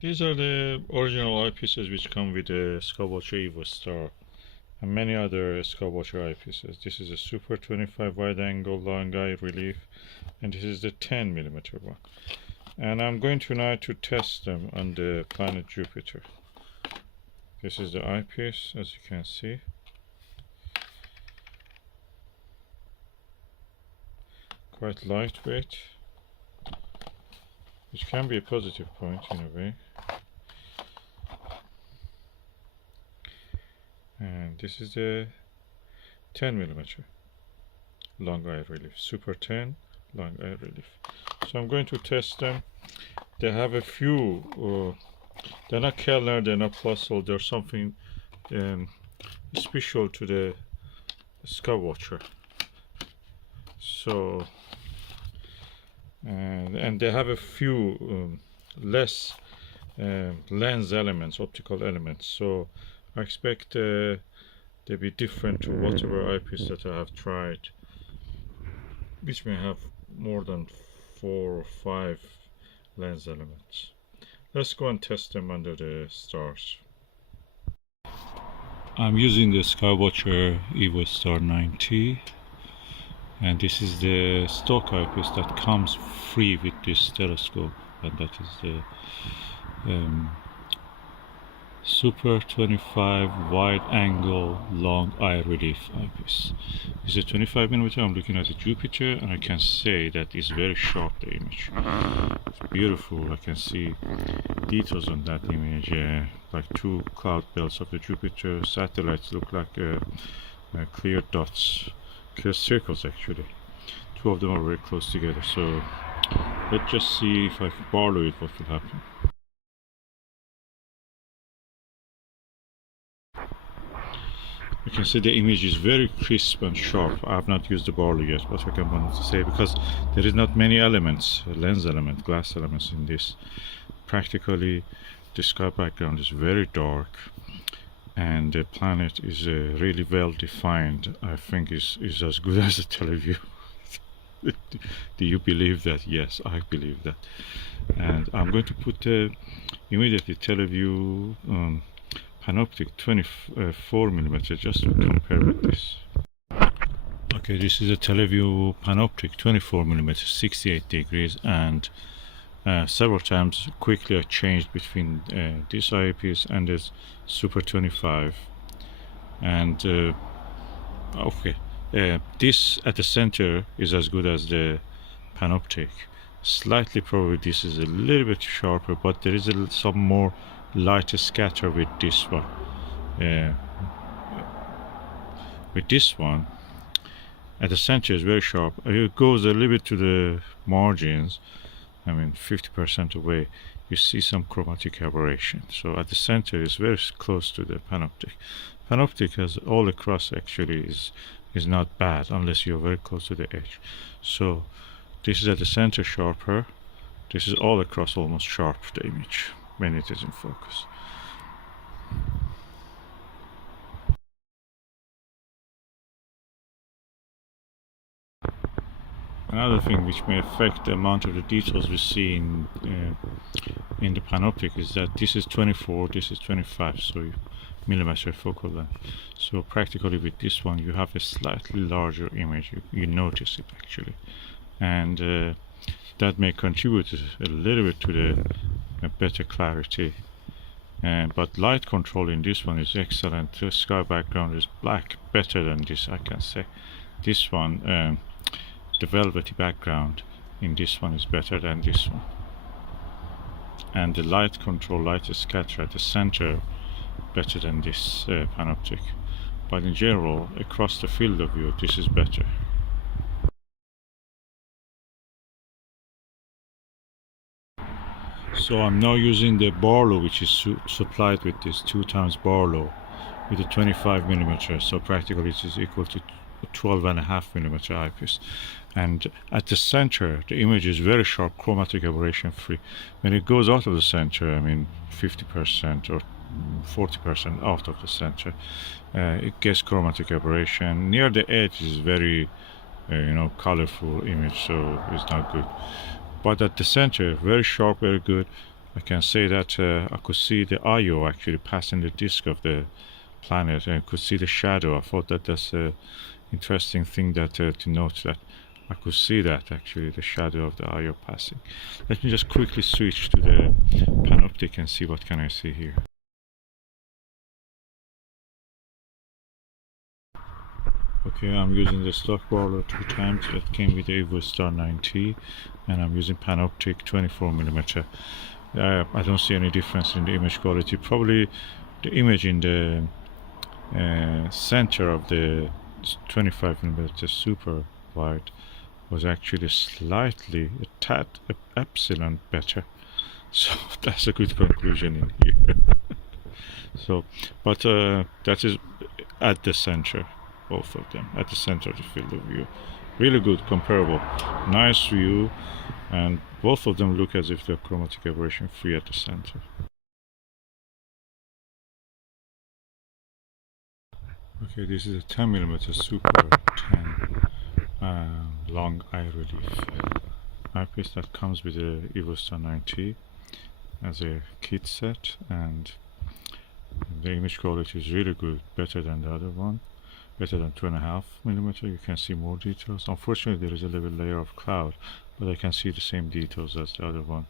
These are the original eyepieces which come with the Skywatcher Evostar and many other Skywatcher eyepieces. This is a Super 25 wide angle long eye relief, and this is the 10mm one. And I'm going tonight to test them on the planet Jupiter. This is the eyepiece, as you can see. Quite lightweight, which can be a positive point in a way. And this is the 10mm long eye relief, Super 10 long eye relief. So I'm going to test them. They have a few, they're not Kellner, they're not Plusle, there's something special to the Skywatcher. So, and they have a few less lens elements, optical elements. So I expect they'll be different to whatever eyepiece that I have tried, which may have more than 4 or 5 lens elements. Let's go and test them under the stars. I'm using the Skywatcher Evostar 90, and this is the stock eyepiece that comes free with this telescope, and that is the Super 25 wide angle long eye relief eyepiece. It's a 25mm. I'm looking at the Jupiter, and I can say that it's very sharp, the image. It's beautiful. I can see details on that image, like 2 cloud belts of the Jupiter. Satellites look like clear dots, clear circles actually. 2 of them are very close together. So let's just see if I Barlow it, what will happen. You can see the image is very crisp and sharp. I have not used the Barlow yet, but I can want to say, because there is not many elements, lens element, glass elements in this. Practically the sky background is very dark, and the planet is really well defined. I think is as good as a Televue. Do you believe that? Yes, I believe that. And I'm going to put immediately Televue Panoptic 24mm just to compare with this. Okay, this is a Televue Panoptic 24mm, 68 degrees, and several times quickly I changed between this eyepiece and this Super 25. And okay, this at the center is as good as the Panoptic. Slightly probably this is a little bit sharper, but there is some more light scatter with this one. With this one at the center is very sharp. It goes a little bit to the margins, I mean 50% away, you see some chromatic aberration. So at the center is very close to the Panoptic. Panoptic has all across actually is not bad unless you're very close to the edge. So this is at the center sharper, this is all across almost sharp, the image, when it is in focus. Another thing which may affect the amount of the details we see in the Panoptic is that this is 24, this is 25, so millimeter focal length. So practically with this one you have a slightly larger image, you notice it actually, and that may contribute a little bit to the better clarity. But light control in this one is excellent. The sky background is black, better than this, I can say. This one, the velvety background in this one is better than this one. And the light control, light scatter at the center, better than this Panoptic. But in general, across the field of view, this is better. So I'm now using the Barlow, which is supplied with this 2x Barlow with a 25mm, so practically it is equal to 12.5mm eyepiece. And at the center the image is very sharp, chromatic aberration free. When it goes out of the center, I mean 50% or 40% out of the center, it gets chromatic aberration. Near the edge is very colorful image, so it's not good. But at the center, very sharp, very good. I can say that I could see the IO actually passing the disk of the planet, and I could see the shadow. I thought that that's a interesting thing that to note, that I could see that actually the shadow of the IO passing. Let me just quickly switch to the Panoptic and see what can I see here. Okay, I'm using the stock Barlow 2 times that came with the Evostar 9T, and I'm using Panoptic 24mm. I don't see any difference in the image quality. Probably the image in the center of the 25mm super wide was actually slightly a tad epsilon better, so that's a good conclusion in here. So, but that is at the center, both of them at the center of the field of view. Really good, comparable, nice view, and both of them look as if they're chromatic aberration free at the center. Okay, this is a 10mm super 10 long eye relief eyepiece that comes with the Evostar 9T as a kit set, and the image quality is really good, better than the other one, better than 2.5mm. You can see more details. Unfortunately, there is a little layer of cloud, but I can see the same details as the other one.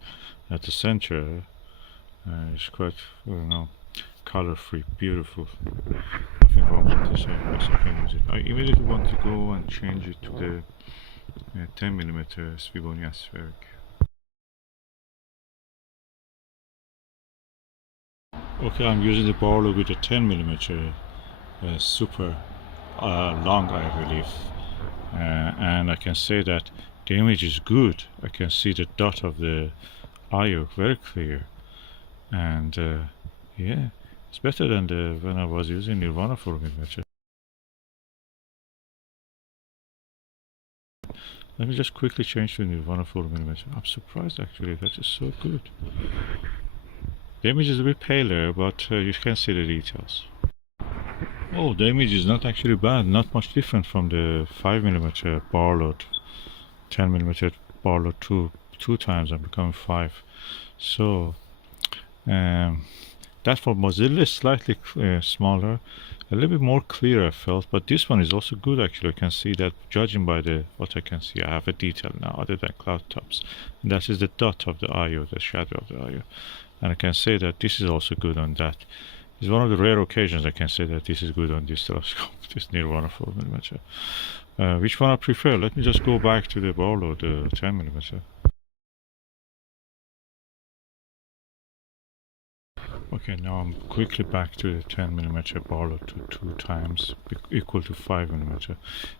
At the center, it's quite, I don't know, color free, beautiful. Nothing wrong with this eyepiece. I can use it. I immediately want to go and change it to the 10mm Swibonia spheric. Okay, I'm using the Barlow with a 10mm super long eye relief, and I can say that the image is good. I can see the dot of the IO very clear, and yeah, it's better than the when I was using Nirvana 4mm. Let me just quickly change to Nirvana 4mm. I'm surprised actually, that is so good. The image is a bit paler, but you can see the details. Oh, the image is not actually bad, not much different from the 5mm Barlow, 10mm Barlow 2 times and becoming 5. So that for Mozilla is slightly smaller, a little bit more clear I felt, but this one is also good actually. I can see that, judging by the what I can see, I have a detail now other than cloud tops, and that is the dot of the IO, the shadow of the IO, and I can say that this is also good on that. It's one of the rare occasions I can say that this is good on this telescope, this Nirvana 4mm. Which one I prefer? Let me just go back to the Barlow, the 10mm. Okay, now I'm quickly back to the 10mm Barlow to 2 times, equal to 5mm.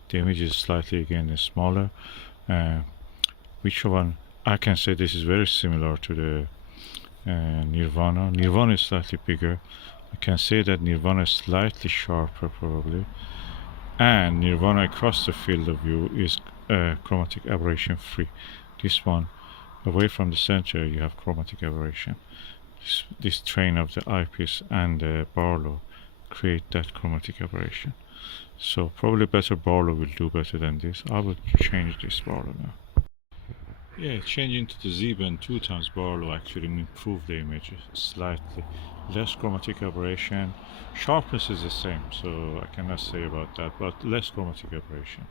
The image is slightly again smaller. Which one? I can say this is very similar to the Nirvana. Nirvana is slightly bigger. I can say that Nirvana is slightly sharper probably, and Nirvana across the field of view is chromatic aberration free. This one, away from the center, you have chromatic aberration. This train of the eyepiece and the Barlow create that chromatic aberration. So probably better Barlow will do better than this. I will change this Barlow now. Yeah, changing to the Seben 2 times Barlow actually improved the image slightly. Less chromatic aberration. Sharpness is the same, so I cannot say about that, but less chromatic aberration.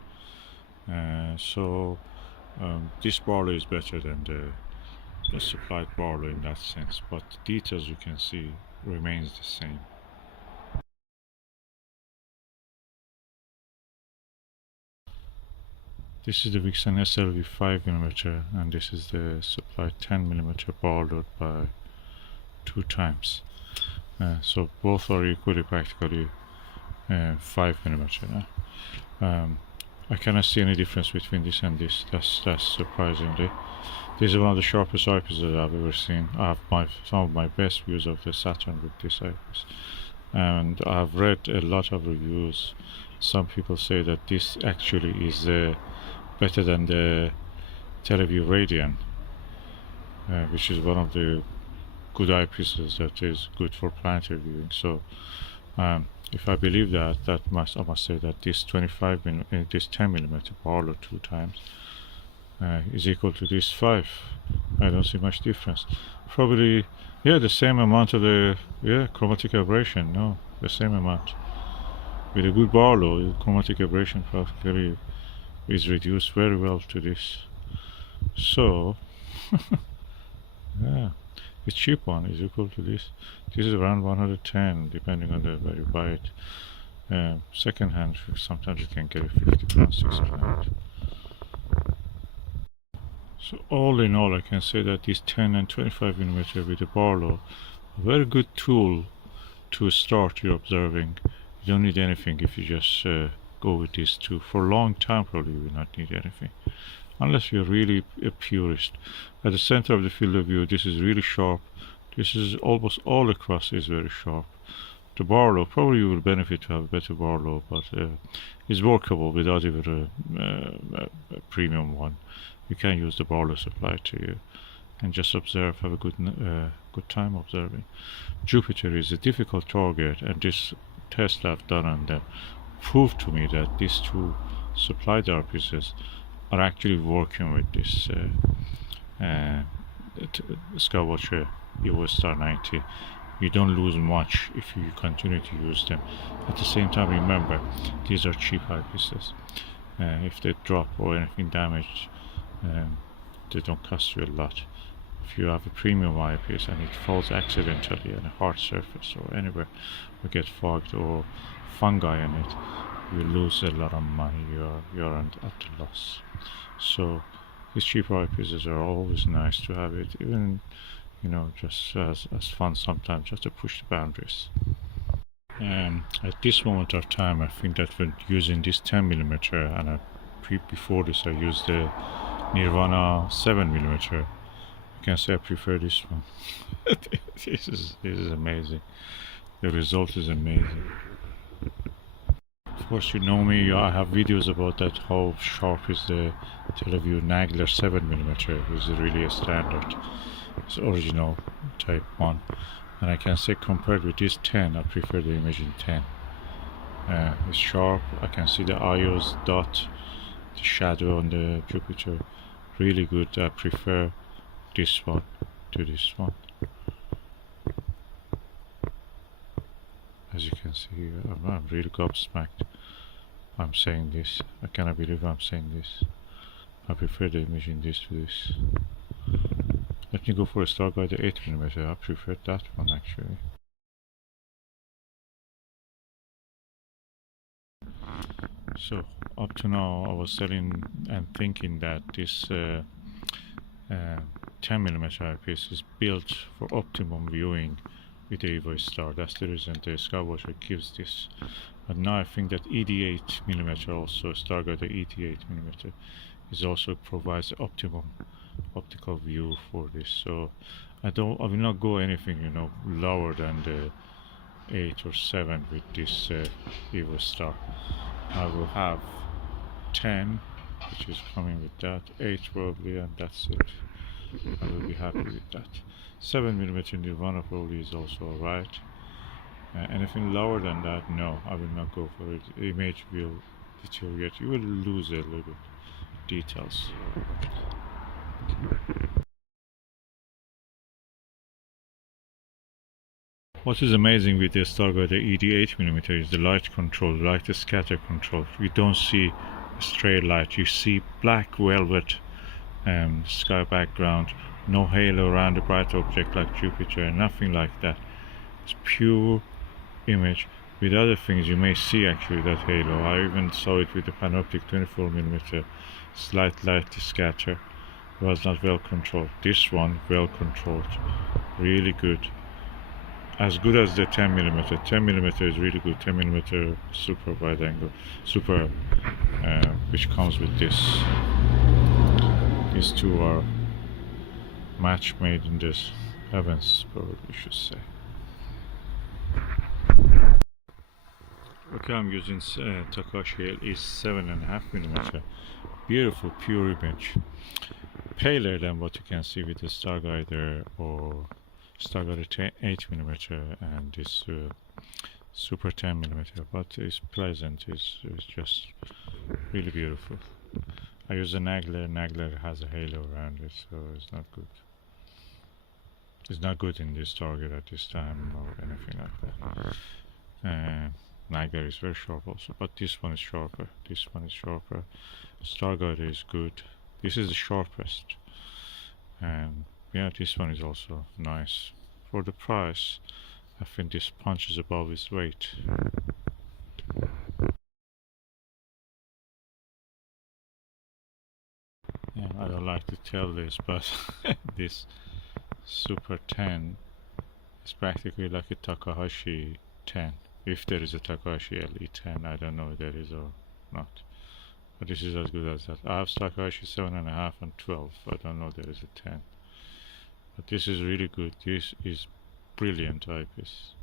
This Barlow is better than the supplied Barlow in that sense, but the details you can see remains the same. This is the Vixen SLV 5mm, and this is the supplied 10mm Barlow by 2 times. So both are equally practically 5mm. I cannot see any difference between this and this. That's surprisingly. This is one of the sharpest eyepieces that I've ever seen. I have some of my best views of the Saturn with this eyepiece, and I've read a lot of reviews. Some people say that this actually is better than the Televue Radian, which is one of the good eyepieces that is good for planetary viewing. So if I believe that, I must say that this 10mm Barlow 2 times is equal to this 5. I don't see much difference. Probably, yeah, the same amount of the chromatic aberration. No, the same amount. With a good Barlow, chromatic aberration practically is reduced very well to this. So, yeah, the cheap one is equal to this. This is around 110, depending on where you buy it. Second hand, sometimes you can get it 50 pounds, 60 pounds. So all in all, I can say that this 10 and 25mm with the Barlow, a very good tool to start your observing. You don't need anything if you just go with these two. For a long time probably you will not need anything, unless you're really a purist. At the center of the field of view, this is really sharp. This is almost all across is very sharp. The Barlow, probably you will benefit to have a better Barlow, but it's workable without even a premium one. You can use the Barlow supply to you and just observe, have a good time observing. Jupiter is a difficult target, and this test I've done on them proved to me that these two supplied eyepieces are actually working with this Skywatcher Evostar 90. You don't lose much if you continue to use them. At the same time, remember, these are cheap eyepieces. If they drop or anything damaged, they don't cost you a lot. If you have a premium eyepiece and it falls accidentally on a hard surface or anywhere, or get fogged or fungi in it, you lose a lot of money. You're at a loss. So these cheap eyepieces are always nice to have it, even just as fun sometimes, just to push the boundaries. At this moment of time, I think that when using this 10mm, and before this I used the Nirvana 7mm, I can say I prefer this one. This is amazing. The result is amazing. Of course, you know me, I have videos about that, how sharp is the Televue Nagler 7mm, which is really a standard. It's original type 1. And I can say compared with this 10, I prefer the image in 10. It's sharp, I can see the IOS dot, the shadow on the Jupiter, really good. I prefer this one to this one. As you can see here, I'm really gobsmacked. I'm saying this, I cannot believe I'm saying this. I prefer the image in this to this. Let me go for a Starguider 8mm, I prefer that one actually. So up to now I was telling and thinking that this 10mm eyepiece is built for optimum viewing with the Evostar. That's the reason the Skywatcher gives this. But now I think that ED8mm also, Starguider ED8mm, is also provides optimum optical view for this. So I will not go anything lower than the 8 or 7 with this Evostar. I will have 10, which is coming with that, 8 probably, and that's it. I will be happy with that. 7mm Nirvana probably is also alright. Anything lower than that, no, I will not go for it. The image will deteriorate. You will lose a little bit details. What is amazing with the Starguider ED 8mm is the light control, light scatter control. You don't see straight light, you see black velvet sky background, no halo around a bright object like Jupiter, nothing like that. It's pure image. With other things you may see actually that halo. I even saw it with the Panoptic 24mm, slight light scatter. It was not well controlled. This one well controlled, really good. As good as the 10mm. 10mm is really good. 10mm super wide angle, super, which comes with this. These two are match made in this heavens, probably you should say. Okay, I'm using Takashi LE 7.5mm. Beautiful pure image, paler than what you can see with the Starguider or Starguider 8mm and this Super 10mm, but it's pleasant. It's just really beautiful. I use a Nagler. Nagler has a halo around it, so it's not good. It's not good in this target at this time or anything like that. Nagler is very sharp also, but this one is sharper. This one is sharper. Starguider is good. This is the sharpest, and yeah, this one is also nice. For the price, I think this punches above its weight. Yeah, I don't like to tell this, but this Super 10 is practically like a Takahashi 10. If there is a Takahashi LE10, I don't know if there is or not. But this is as good as that. I have Takahashi 7.5 and 12. I don't know if there is a 10. But this is really good. This is brilliant eyepiece.